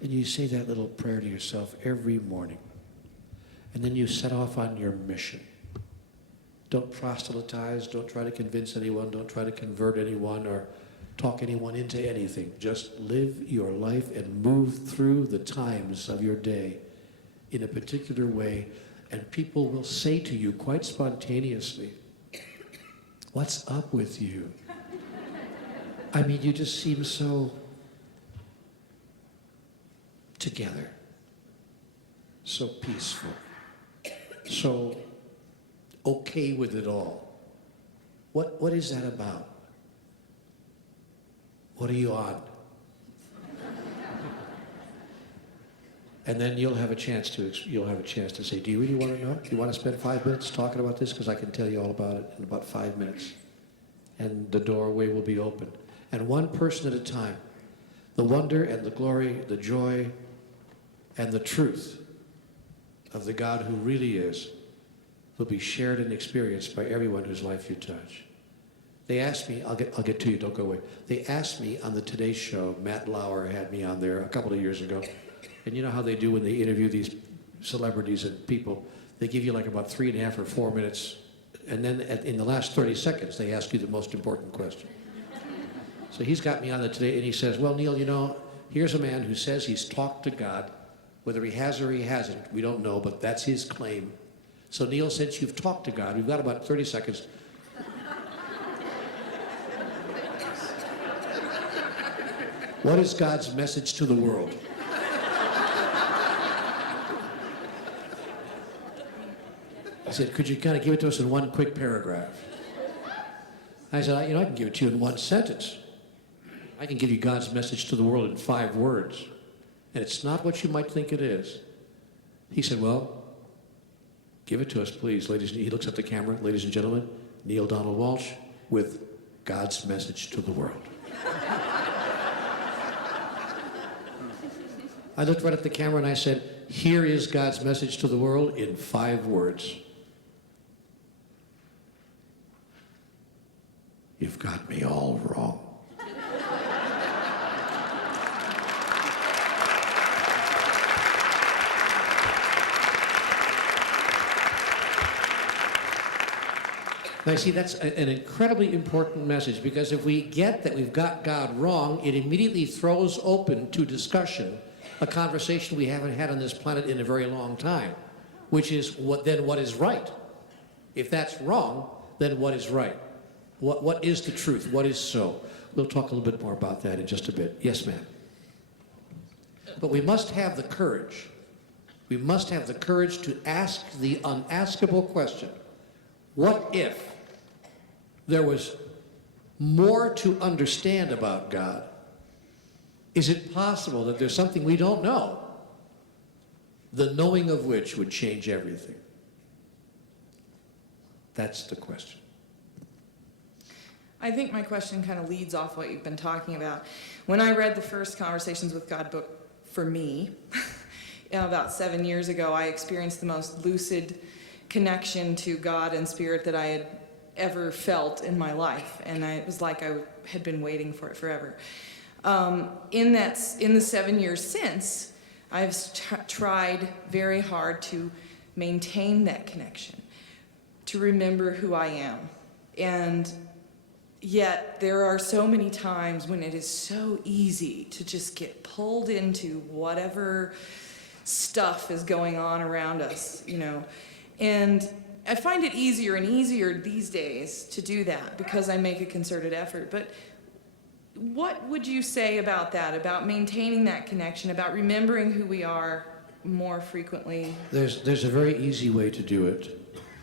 And you say that little prayer to yourself every morning. And then you set off on your mission. Don't proselytize, don't try to convince anyone, don't try to convert anyone or talk anyone into anything. Just live your life and move through the times of your day in a particular way, and people will say to you quite spontaneously, "What's up with you? I mean, you just seem so together, so peaceful, so okay with it all. What is that about? What are you on?" And then you'll have a chance to say, "Do you really want to know? Do you want to spend 5 minutes talking about this? Because I can tell you all about it in about 5 minutes." And the doorway will be open. And one person at a time, the wonder and the glory, the joy and the truth of the God who really is will be shared and experienced by everyone whose life you touch. They asked me, I'll get to you, don't go away. They asked me on the Today Show, Matt Lauer had me on there a couple of years ago, and you know how they do when they interview these celebrities and people, they give you like about 3.5 or 4 minutes, and then in the last 30 seconds, they ask you the most important question. So he's got me on the Today, and he says, "Well, Neale, you know, here's a man who says he's talked to God. Whether he has or he hasn't, we don't know, but that's his claim. So Neale, since you've talked to God, we've got about 30 seconds. What is God's message to the world?" I said, "Could you kind of give it to us in one quick paragraph?" I said, I can give it to you in one sentence. I can give you God's message to the world in 5 words. And it's not what you might think it is. He said, "Well, give it to us, please, ladies." He looks at the camera. "Ladies and gentlemen, Neale Donald Walsch with God's message to the world." I looked right at the camera and I said, "Here is God's message to the world in 5 words. You've got me all wrong." Now, see, that's an incredibly important message, because if we get that we've got God wrong, it immediately throws open to discussion a conversation we haven't had on this planet in a very long time, which is what is right? If that's wrong, then what is right? What is the truth? What is so? We'll talk a little bit more about that in just a bit. Yes, ma'am. But we must have the courage. We must have the courage to ask the unaskable question. What if there was more to understand about God? Is it possible that there's something we don't know, the knowing of which would change everything? That's the question. I think my question kind of leads off what you've been talking about. When I read the first Conversations with God book for me, about 7 years ago, I experienced the most lucid connection to God and Spirit that I had ever felt in my life, and it was like I had been waiting for it forever. In the 7 years since, I've tried very hard to maintain that connection, to remember who I am, and yet there are so many times when it is so easy to just get pulled into whatever stuff is going on around us, and I find it easier and easier these days to do that because I make a concerted effort. But what would you say about that, about maintaining that connection, about remembering who we are more frequently? There's a very easy way to do it,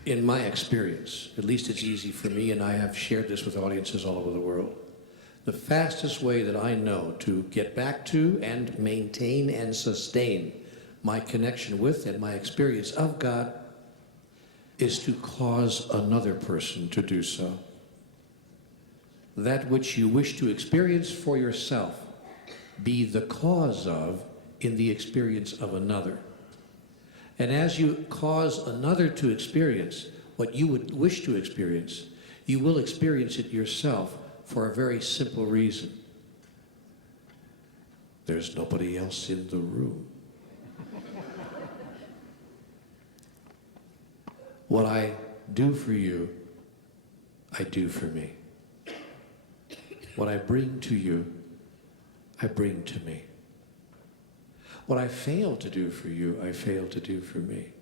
in my experience. At least it's easy for me, and I have shared this with audiences all over the world. The fastest way that I know to get back to and maintain and sustain my connection with and my experience of God is to cause another person to do so. That which you wish to experience for yourself, be the cause of in the experience of another. And as you cause another to experience what you would wish to experience, you will experience it yourself for a very simple reason. There's nobody else in the room. What I do for you, I do for me. What I bring to you, I bring to me. What I fail to do for you, I fail to do for me.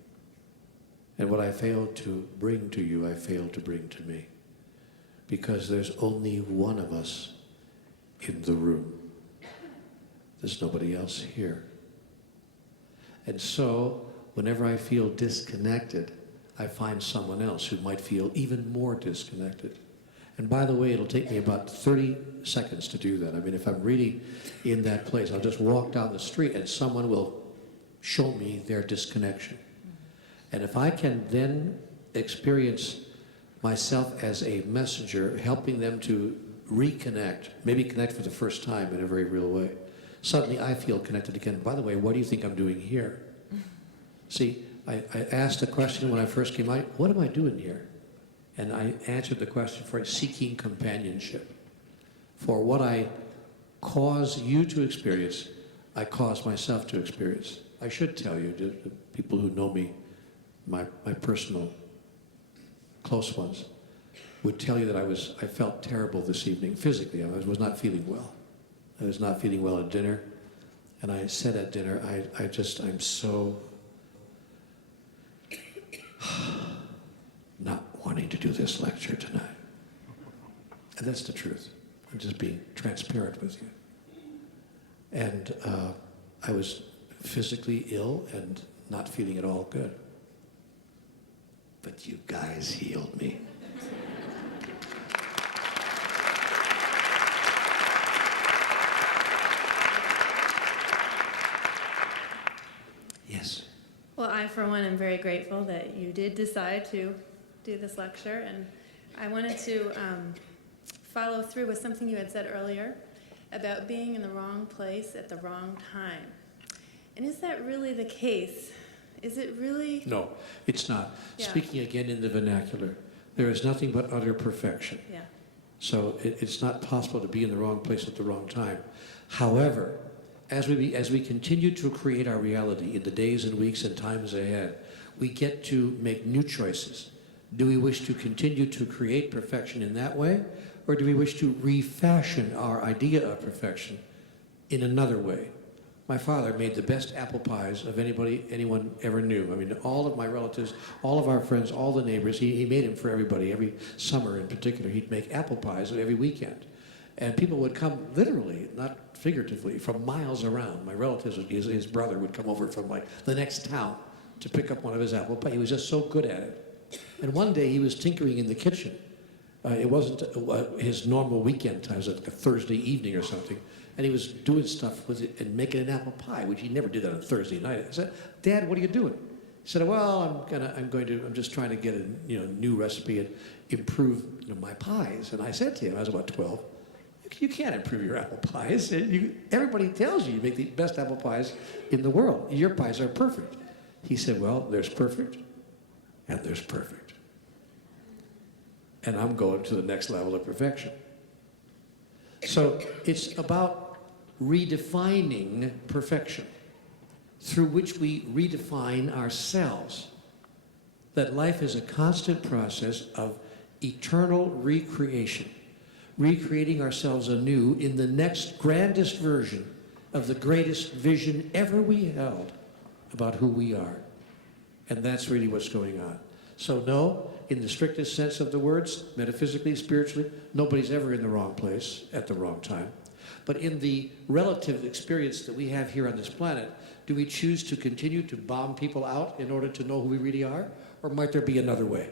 And what I fail to bring to you, I fail to bring to me. Because there's only one of us in the room. There's nobody else here. And so, whenever I feel disconnected, I find someone else who might feel even more disconnected. And by the way, it'll take me about 30 seconds to do that. I mean, if I'm reading in that place, I'll just walk down the street and someone will show me their disconnection. And if I can then experience myself as a messenger, helping them to reconnect, maybe connect for the first time in a very real way, suddenly I feel connected again. By the way, what do you think I'm doing here? See, I asked the question when I first came out, what am I doing here? And I answered the question for seeking companionship. For what I cause you to experience, I cause myself to experience. I should tell you, the people who know me, my personal close ones, would tell you that I felt terrible this evening, physically. I was not feeling well. I was not feeling well at dinner. And I said at dinner, I'm so not wanting to do this lecture tonight. And that's the truth. I'm just being transparent with you. And I was physically ill and not feeling at all good. But you guys healed me. Yes. Well, I, for one, am very grateful that you did decide to do this lecture, and I wanted to follow through with something you had said earlier about being in the wrong place at the wrong time. And is that really the case? Is it really? No, it's not. Yeah. Speaking again in the vernacular, there is nothing but utter perfection. Yeah. So it's not possible to be in the wrong place at the wrong time. However, as we continue to create our reality in the days and weeks and times ahead, we get to make new choices. Do we wish to continue to create perfection in that way, or do we wish to refashion our idea of perfection in another way? My father made the best apple pies of anyone ever knew. I mean, all of my relatives, all of our friends, all the neighbors, he made them for everybody. Every summer in particular, he'd make apple pies every weekend. And people would come literally, not figuratively, from miles around. My relatives, his brother would come over from like the next town to pick up one of his apple pies. He was just so good at it. And one day he was tinkering in the kitchen. It wasn't his normal weekend times, like a Thursday evening or something. And he was doing stuff with it and making an apple pie, which he never did that on Thursday night. I said, "Dad, what are you doing?" He said, "Well, I'm just trying to get a new recipe and improve my pies." And I said to him, I was about 12, "You can't improve your apple pies. Everybody tells you make the best apple pies in the world. Your pies are perfect." He said, "Well, there's perfect and there's perfect. And I'm going to the next level of perfection." So it's about redefining perfection, through which we redefine ourselves. That life is a constant process of eternal recreation, recreating ourselves anew in the next grandest version of the greatest vision ever we held about who we are. And that's really what's going on. So no, in the strictest sense of the words, metaphysically, spiritually, nobody's ever in the wrong place at the wrong time. But in the relative experience that we have here on this planet, do we choose to continue to bomb people out in order to know who we really are? Or might there be another way?